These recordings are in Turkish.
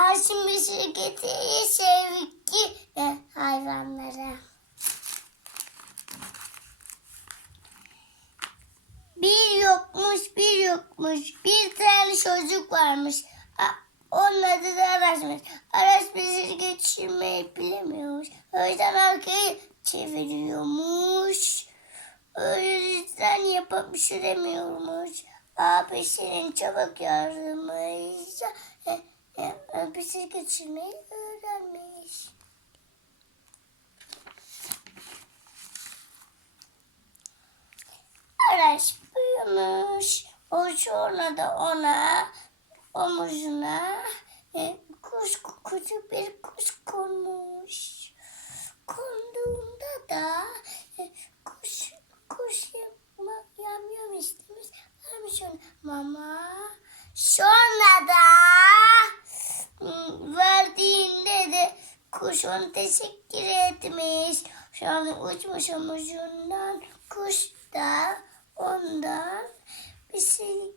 Aşım şirketi sevgi e, hayvanlara. Bir yokmuş, bir yokmuş. Bir tane çocuk varmış. Onun adı da Aras'mış. Aras bizi geçirmeyi bilemiyormuş. O yüzden arkayı çeviriyormuş. O yüzden yapıştıremiyormuş. Abisinin çabuk yardımıyla e, bizi geçirmeyi öğrenmiş. Araç büyümüş. O sonra da ona omuzuna e, kuş küçük bir kuş konmuş. Konduğunda da e, kuş kuş yapma, yamyam istemiş. Vermiş ona mama. Sonra da mm, verdiğinde de kuş ona teşekkür etmiş. Sonra uçmuş omuzundan kuş da ondan bir şey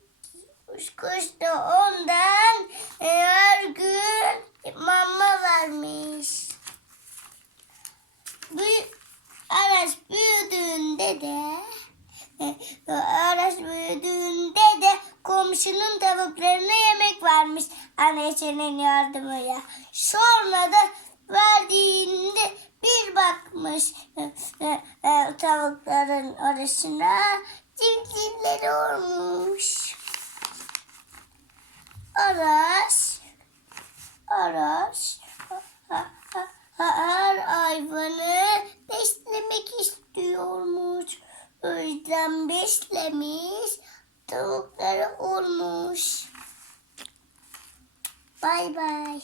kuş, kuş da ondan e, her gün mama vermiş. Büyü, Aras büyüdüğünde de e, Aras büyüdüğünde de komşunun tavuklarına yemek vermiş annesinin yardımıyla. Sonra da verdiğinde bir bakmış e, e, e, tavukların arasına civcivleri olmuş. Ha- ha- her hayvanı beslemek istiyormuş. O yüzden beslemiş, tavukları olmuş. Bay bay.